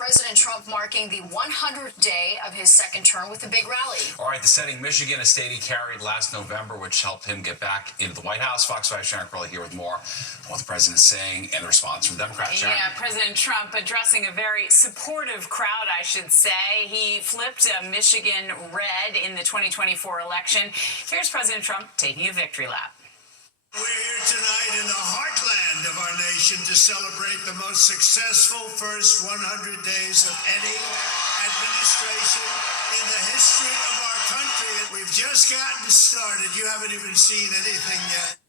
President Trump marking the 100th day of his second term with a big rally. All right, the setting Michigan, a state he carried last November, which helped him get back into the White House. Fox 5 Sharon Crowley here with more on what the president is saying and the response from Democrats. Sharon. Yeah, President Trump addressing a very supportive crowd, I should say. He flipped Michigan red in the 2024 election. Here's President Trump taking a victory lap. We're here tonight in the heartland of our nation to celebrate the most successful first 100 days of any administration in the history of our country. We've just gotten started. You haven't even seen anything yet.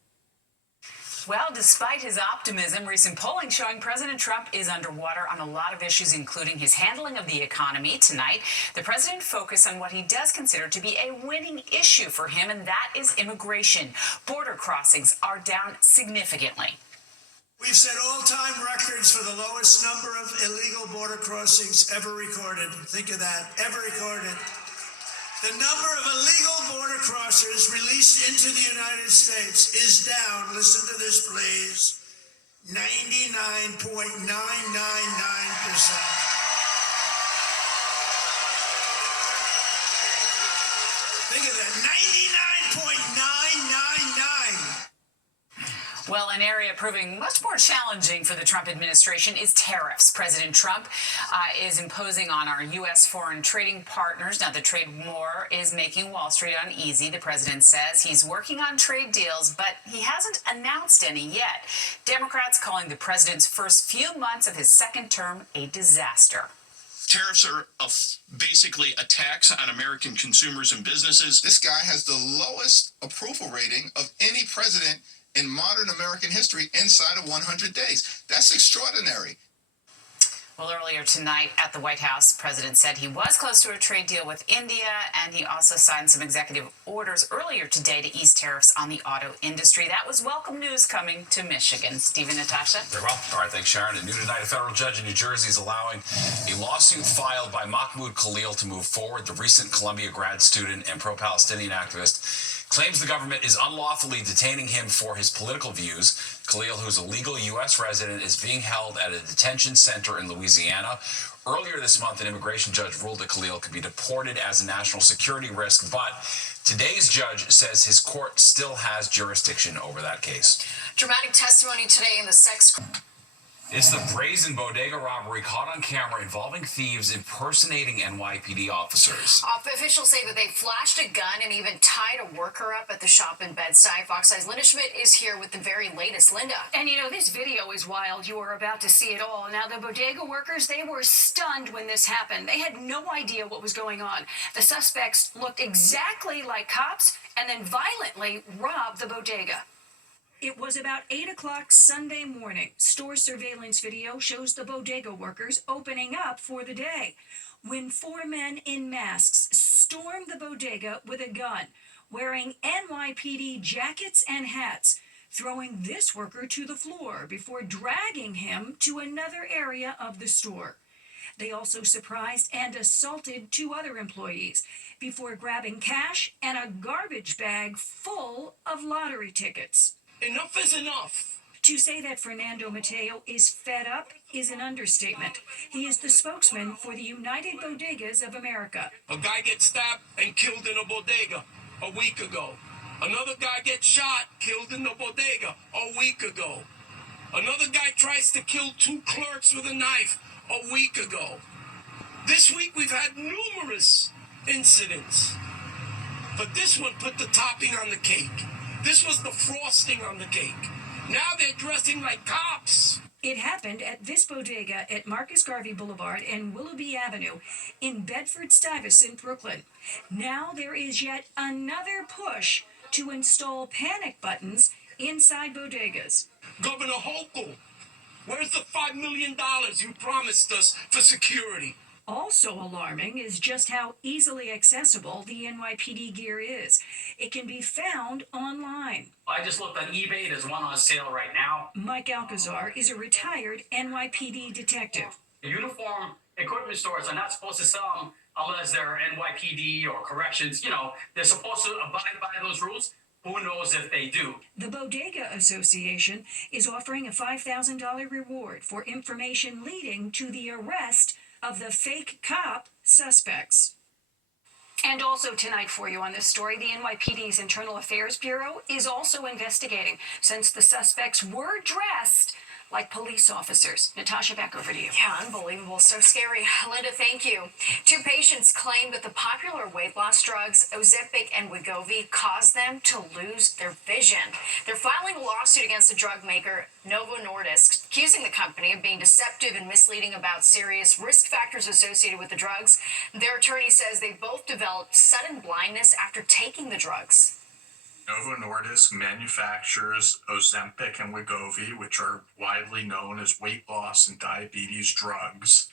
Well, despite his optimism, recent polling showing President Trump is underwater on a lot of issues, including his handling of the economy. Tonight, the president focused on what he does consider to be a winning issue for him, and that is immigration. Border crossings are down significantly. We've set all-time records for the lowest number of illegal border crossings ever recorded. Think of that, ever recorded. The number of illegal border crossers released into the United States is down, listen to this please, 99.999%. Think of that, 99.999. Well, an area proving much more challenging for the Trump administration is tariffs. President Trump is imposing on our U.S. foreign trading partners. Now, the trade war is making Wall Street uneasy. The president says he's working on trade deals, but he hasn't announced any yet. Democrats calling the president's first few months of his second term a disaster. Tariffs are basically a tax on American consumers and businesses. This guy has the lowest approval rating of any president in modern American history inside of 100 days. That's extraordinary. Well, earlier tonight at the White House, the president said he was close to a trade deal with India, and he also signed some executive orders earlier today to ease tariffs on the auto industry. That was welcome news coming to Michigan. Stephen, Natasha. Very well. All right, thanks, Sharon. And new tonight, a federal judge in New Jersey is allowing a lawsuit filed by Mahmoud Khalil to move forward. The recent Columbia grad student and pro-Palestinian activist claims the government is unlawfully detaining him for his political views. Khalil, who's a legal U.S. resident, is being held at a detention center in Louisiana. Earlier this month, an immigration judge ruled that Khalil could be deported as a national security risk, but today's judge says his court still has jurisdiction over that case. Dramatic testimony today in the sex... It's the brazen bodega robbery caught on camera involving thieves impersonating NYPD officers. Officials say that they flashed a gun and even tied a worker up at the shop in Bed-Stuy. Fox 5's Linda Schmidt is here with the very latest. Linda. And you know, this video is wild. You are about to see it all. Now, the bodega workers, they were stunned when this happened. They had no idea what was going on. The suspects looked exactly like cops and then violently robbed the bodega. It was about 8 o'clock Sunday morning. Store surveillance video shows the bodega workers opening up for the day when 4 men in masks stormed the bodega with a gun, wearing NYPD jackets and hats, throwing this worker to the floor before dragging him to another area of the store. They also surprised and assaulted 2 other employees before grabbing cash and a garbage bag full of lottery tickets. Enough is enough. To say that Fernando Mateo is fed up is an understatement. He is the spokesman for the United Bodegas of America. A guy gets stabbed and killed in a bodega a week ago. Another guy gets shot, killed in the bodega a week ago. Another guy tries to kill 2 clerks with a knife a week ago. This week we've had numerous incidents. But this one put the topping on the cake. This was the frosting on the cake. Now they're dressing like cops. It happened at this bodega at Marcus Garvey Boulevard and Willoughby Avenue in Bedford-Stuyvesant, Brooklyn. Now there is yet another push to install panic buttons inside bodegas. Governor Hochul, where's the $5 million you promised us for security? Also alarming is just how easily accessible the NYPD gear is. It can be found online. I just looked on eBay. There's one on sale right now. Mike Alcazar is a retired NYPD detective. The uniform equipment stores are not supposed to sell them unless they're NYPD or corrections. You know, they're supposed to abide by those rules. Who knows if they do? The Bodega Association is offering a $5,000 reward for information leading to the arrest of the fake cop suspects. And also tonight for you on this story, the NYPD's Internal Affairs Bureau is also investigating since the suspects were dressed like police officers. Natasha, back over to you. Yeah, unbelievable. So scary. Linda, thank you. Two patients claim that the popular weight loss drugs Ozempic and Wegovy caused them to lose their vision. They're filing a lawsuit against the drug maker Novo Nordisk, accusing the company of being deceptive and misleading about serious risk factors associated with the drugs. Their attorney says they both developed sudden blindness after taking the drugs. Novo Nordisk manufactures Ozempic and Wegovy, which are widely known as weight loss and diabetes drugs.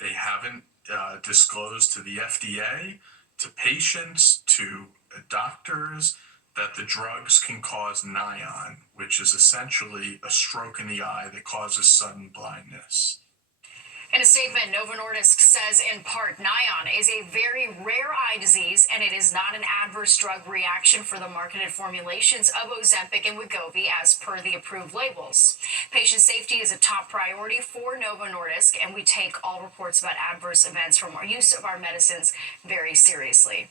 They haven't disclosed to the FDA, to patients, to doctors, that the drugs can cause NION, which is essentially a stroke in the eye that causes sudden blindness. In a statement, Novo Nordisk says in part, NION is a very rare eye disease and it is not an adverse drug reaction for the marketed formulations of Ozempic and Wegovy as per the approved labels. Patient safety is a top priority for Novo Nordisk and we take all reports about adverse events from our use of our medicines very seriously.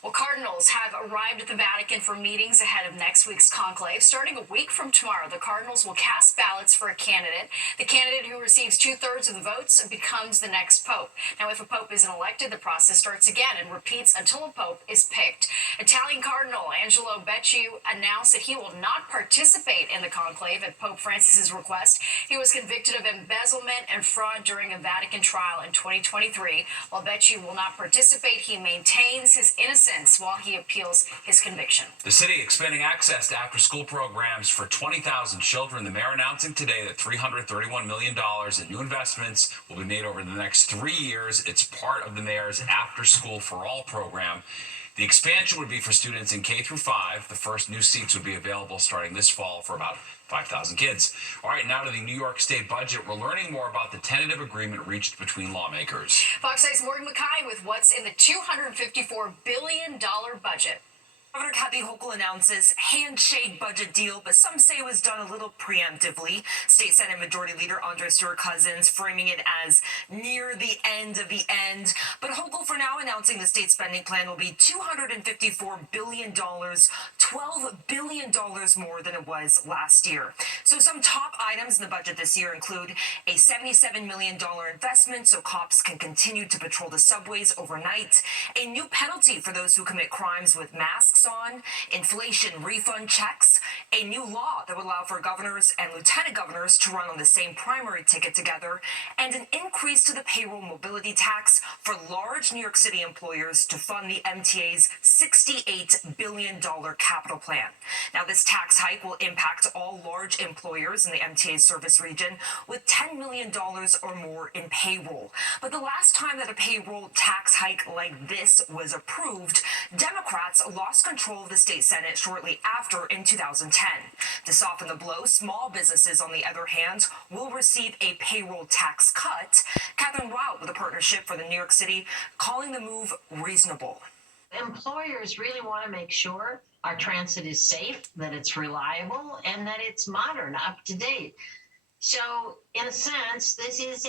Well, Cardinals have arrived at the Vatican for meetings ahead of next week's conclave. Starting a week from tomorrow, the Cardinals will cast ballots for a candidate. The candidate who receives 2/3 of the votes becomes the next pope. Now, if a pope isn't elected, the process starts again and repeats until a pope is picked. Italian Cardinal Angelo Becciu announced that he will not participate in the conclave at Pope Francis's request. He was convicted of embezzlement and fraud during a Vatican trial in 2023. While Becciu will not participate, he maintains his innocence while he appeals his conviction. The city expanding access to after-school programs for 20,000 children. The mayor announcing today that $331 million in new investments will be made over the next 3 years. It's part of the mayor's After School for All program. The expansion would be for students in K through 5. The first new seats would be available starting this fall for about 5,000 kids. All right, now to the New York State budget. We're learning more about the tentative agreement reached between lawmakers. Fox 8's Morgan Mackay with what's in the $254 billion budget. Governor Kathy Hochul announces handshake budget deal, but some say it was done a little preemptively. State Senate Majority Leader Andre Stewart-Cousins framing it as near the end of the end. But Hochul for now announcing the state spending plan will be $254 billion, $12 billion more than it was last year. So some top items in the budget this year include a $77 million investment so cops can continue to patrol the subways overnight, a new penalty for those who commit crimes with masks on, inflation refund checks, a new law that would allow for governors and lieutenant governors to run on the same primary ticket together, and an increase to the payroll mobility tax for large New York City employers to fund the MTA's $68 billion capital plan. Now, this tax hike will impact all large employers in the MTA service region with $10 million or more in payroll. But the last time that a payroll tax hike like this was approved, Democrats lost control of the state Senate shortly after in 2010. To soften the blow, small businesses, on the other hand, will receive a payroll tax cut. Catherine Wild with a partnership for the New York City calling the move reasonable. Employers really want to make sure our transit is safe, that it's reliable, and that it's modern, up to date. So, in a sense, this is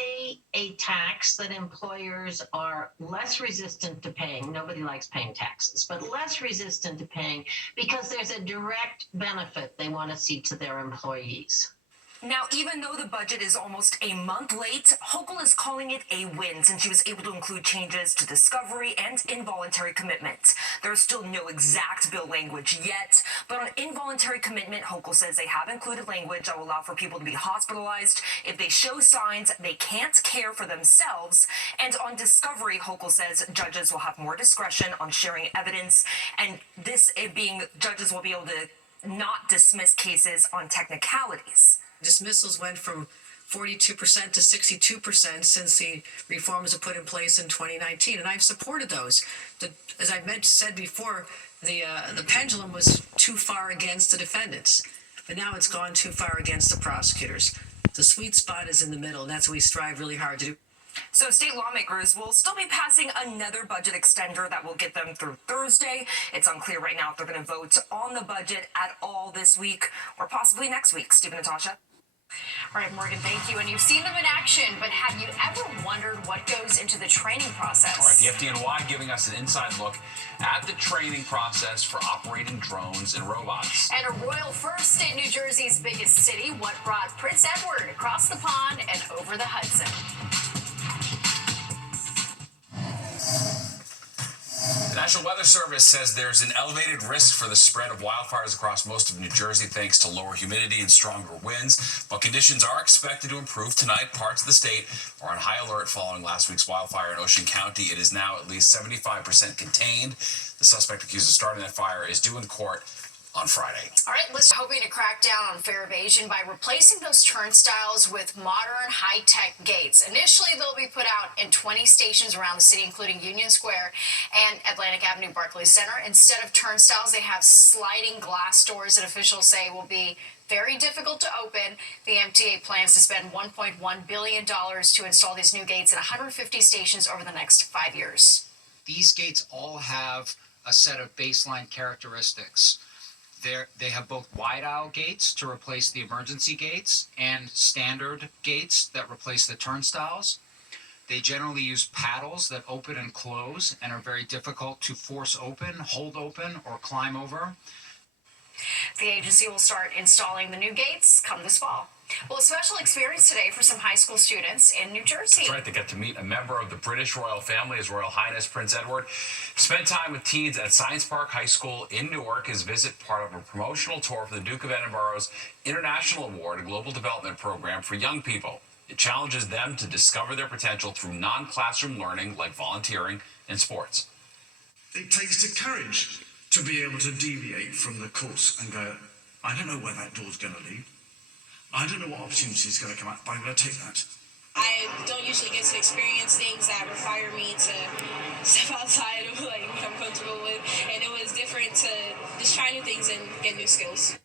a tax that employers are less resistant to paying. Nobody likes paying taxes, but less resistant to paying because there's a direct benefit they want to see to their employees. Now, even though the budget is almost a month late, Hochul is calling it a win since she was able to include changes to discovery and involuntary commitment. There is still no exact bill language yet, but on involuntary commitment, Hochul says they have included language that will allow for people to be hospitalized if they show signs they can't care for themselves. And on discovery, Hochul says judges will have more discretion on sharing evidence, and this being judges will be able to not dismiss cases on technicalities. Dismissals went from 42% to 62% since the reforms were put in place in 2019, and I've supported those. As I said before, the pendulum was too far against the defendants, but now it's gone too far against the prosecutors. The sweet spot is in the middle, and that's what we strive really hard to do. So state lawmakers will still be passing another budget extender that will get them through Thursday. It's unclear right now if they're going to vote on the budget at all this week or possibly next week. Steve and Natasha. All right, Morgan, thank you. And you've seen them in action, but have you ever wondered what goes into the training process? All right, the FDNY giving us an inside look at the training process for operating drones and robots. And a royal first in New Jersey's biggest city, what brought Prince Edward across the pond and over the Hudson. The National Weather Service says there's an elevated risk for the spread of wildfires across most of New Jersey thanks to lower humidity and stronger winds, but conditions are expected to improve tonight. Parts of the state are on high alert following last week's wildfire in Ocean County. It is now at least 75% contained. The suspect accused of starting that fire is due in court on Friday. All right, let's hoping to crack down on fare evasion by replacing those turnstiles with modern high-tech gates. Initially, they'll be put out in 20 stations around the city, including Union Square and Atlantic Avenue Barclays Center. Instead of turnstiles, they have sliding glass doors that officials say will be very difficult to open. The MTA plans to spend $1.1 billion to install these new gates at 150 stations over the next 5 years. These gates all have a set of baseline characteristics. They have both wide aisle gates to replace the emergency gates and standard gates that replace the turnstiles. They generally use paddles that open and close and are very difficult to force open, hold open, or climb over. The agency will start installing the new gates come this fall. Well, a special experience today for some high school students in New Jersey. That's right, they get to meet a member of the British royal family, His Royal Highness Prince Edward. Spent time with teens at Science Park High School in Newark. His visit part of a promotional tour for the Duke of Edinburgh's International Award, a global development program for young people. It challenges them to discover their potential through non-classroom learning like volunteering and sports. It takes the courage to be able to deviate from the course and go, I don't know where that door's going to lead. I don't know what opportunity is going to come up, but I'm going to take that. I don't usually get to experience things that require me to step outside of what I'm comfortable with, and it was different to just try new things and get new skills.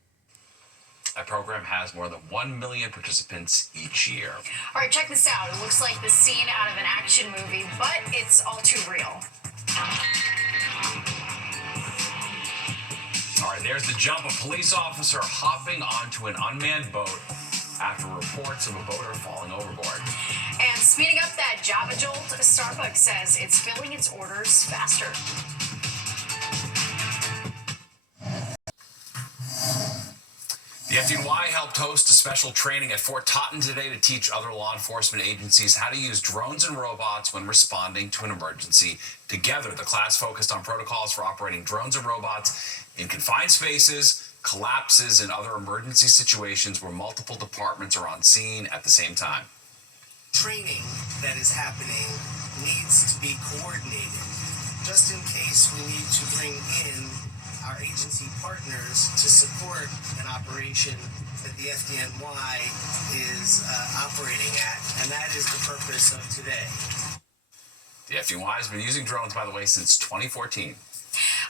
That program has more than 1 million participants each year. All right, check this out. It looks like the scene out of an action movie, but it's all too real. All right, there's the jump. A police officer hopping onto an unmanned boat after reports of a boater falling overboard. And speeding up that Java Jolt, Starbucks says it's filling its orders faster. The FDNY helped host a special training at Fort Totten today to teach other law enforcement agencies how to use drones and robots when responding to an emergency. Together, the class focused on protocols for operating drones and robots in confined spaces, collapses, and other emergency situations where multiple departments are on scene at the same time. Training that is happening needs to be coordinated, just in case we need to bring in our agency partners to support an operation that the FDNY is operating at, and that is the purpose of today. The FDNY has been using drones, by the way, since 2014.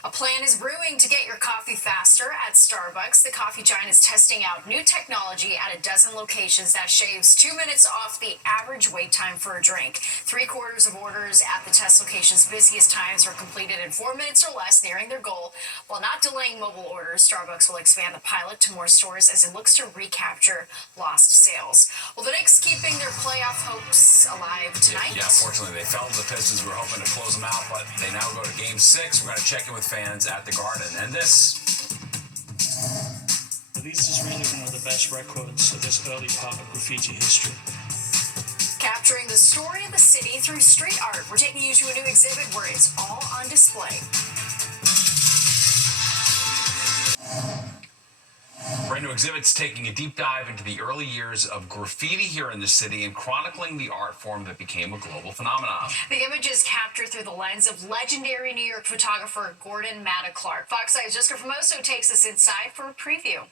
A plan is brewing to get your coffee faster at Starbucks. The coffee giant is testing out new technology at a dozen locations that shaves 2 minutes off the average wait time for a drink. 3/4 of orders at the test location's busiest times are completed in 4 minutes or less, nearing their goal. While not delaying mobile orders, Starbucks will expand the pilot to more stores as it looks to recapture lost sales. Well, the Knicks keeping their playoff hopes alive tonight. Yeah, fortunately, they fell to the Pistons. We were hoping to close them out, but they now go to Game 6. We're going to check in with fans at the Garden. And this is really one of the best records of this early part of graffiti history. Capturing the story of the city through street art. We're taking you to a new exhibit where it's all on display. Brand new exhibits taking a deep dive into the early years of graffiti here in the city and chronicling the art form that became a global phenomenon. The images captured through the lens of legendary New York photographer Gordon Matta Clark. Fox 9's Jessica Formoso takes us inside for a preview.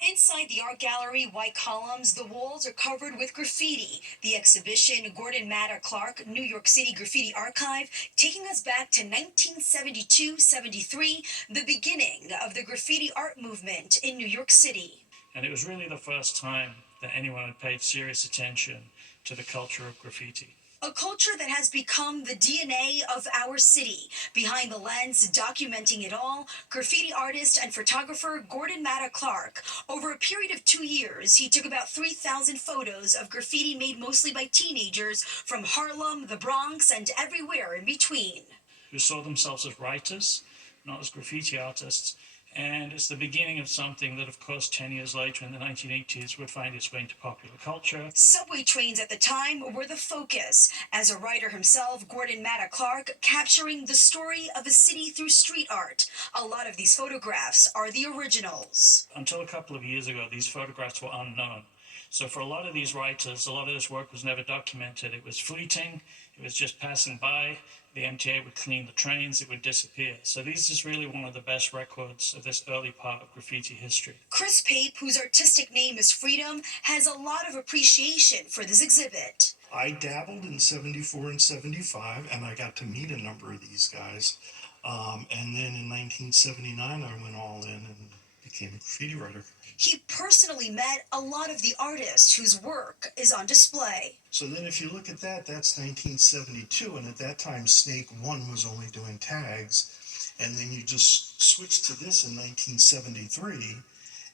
Inside the art gallery, white columns, the walls are covered with graffiti. The exhibition, Gordon Matta Clark, New York City Graffiti Archive, taking us back to 1972-73, the beginning of the graffiti art movement in New York City. And it was really the first time that anyone had paid serious attention to the culture of graffiti. A culture that has become the DNA of our city. Behind the lens, documenting it all, graffiti artist and photographer Gordon Matta Clark. Over a period of 2 years, he took about 3,000 photos of graffiti made mostly by teenagers from Harlem, the Bronx, and everywhere in between. Who saw themselves as writers, not as graffiti artists. And it's the beginning of something that, of course, 10 years later in the 1980s would find its way into popular culture. Subway trains at the time were the focus. As a writer himself, Gordon Matta Clark capturing the story of a city through street art. A lot of these photographs are the originals. Until a couple of years ago, these photographs were unknown. So for a lot of these writers, a lot of this work was never documented. It was fleeting. It was just passing by. The MTA would clean the trains. It would disappear. So this is really one of the best records of this early part of graffiti history. Chris Pape, whose artistic name is Freedom, has a lot of appreciation for this exhibit. I dabbled in 74 and 75, and I got to meet a number of these guys. And then in 1979, I went all in and became a graffiti writer. He personally met a lot of the artists whose work is on display. So then if you look at that, that's 1972, and at that time Snake 1 was only doing tags, and then you just switch to this in 1973,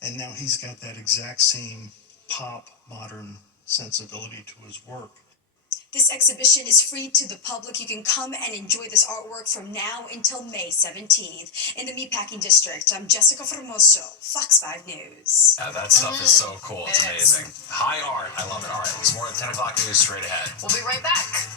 and now he's got that exact same pop modern sensibility to his work. This exhibition is free to the public. You can come and enjoy this artwork from now until May 17th in the Meatpacking District. I'm Jessica Formoso, Fox 5 News. That stuff is so cool. It's amazing. High art. I love it. All right, it's more than 10 o'clock news straight ahead. We'll be right back.